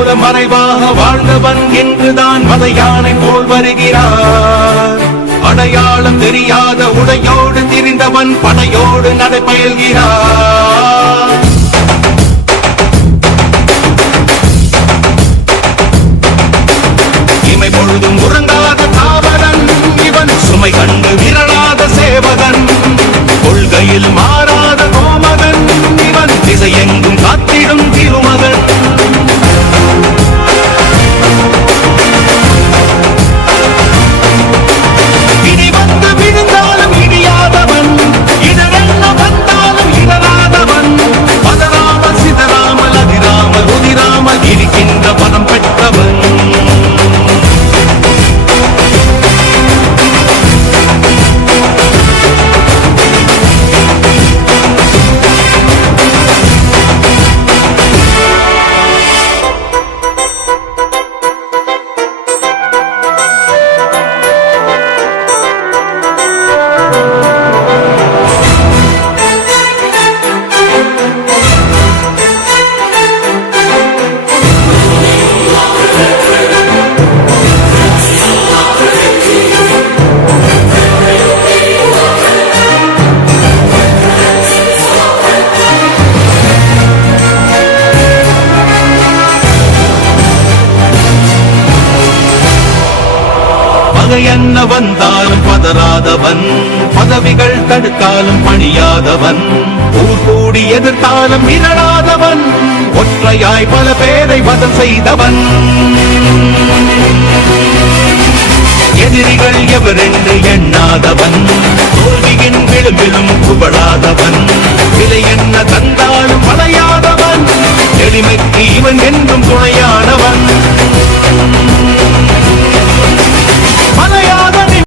போல மறைவாக வாழ்ந்தவன் என்றுதான் மத யானை போல் வருகிறார். அடையாளம் தெரியாத உடையோடு திரிந்தவன் படையோடு நடைபயல்கிறார். இமை பொழுதும் உறங்காத தாவரன் இவன் சுமை கண்டு விரலாத சேவகன். கொள்கையில் மாற பகை என்ன வந்தாலும் பதறாதவன். பதவிகள் தடுத்தாலும் பணியாதவன். ஊர் கூடி எதிர்த்தாலும் மிரளாதவன். ஒற்றையாய் பல பேரை வதம் செய்தவன். எதிரிகள் எவரென்று எண்ணாதவன்.